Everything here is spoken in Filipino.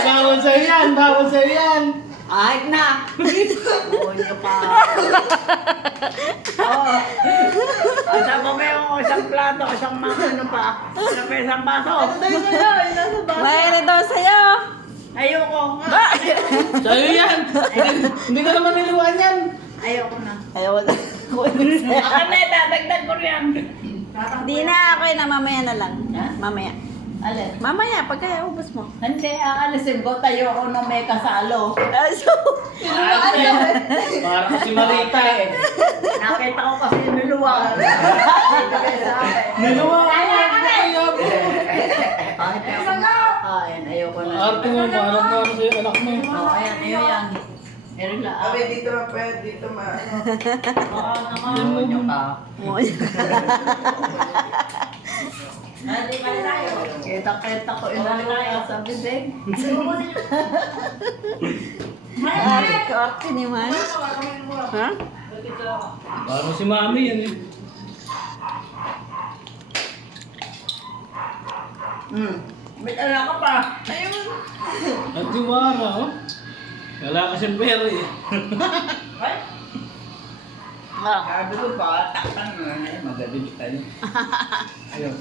Bawal sa'yo yan, bawal sa'yo yan. Ahit na. Oo, niyo pa. Oo. Asama mo yung isang plato, isang ano pa. Isang baso. Mayroon daw sa'yo. Ayoko. Sa'yo yan. Hindi ka naman niluwan yan. Ayoko na. Ayaw na. Akin na, dadagdag ko yan. Di na, ako na. Mamaya na lang. Ha? Mamaya. Alin? Mamaya, pagka ubos mo. Hindi, aalisin ko. Tayo ako na may kasalo. So, Parang si Marita eh. Nakita ko kasi niluwa. Niluwan ka. Kahit ako makakain, ayoko na. Arte mo, parang parang sa'yo anak mo. Oo, ayan, ayun yan. Erila. Abe, dito na pwede, dito ano. Naman nyo ka. Hindi ka tayo. Kita ko inaluwa sa bibig. arte ni Man. Ha? Parang si Mami yan eh. May anak ka pa. At yung Mara, oh. Wala kasing pera eh. Sabi ko pa, takpan mo na magaling kayo. Ayoko.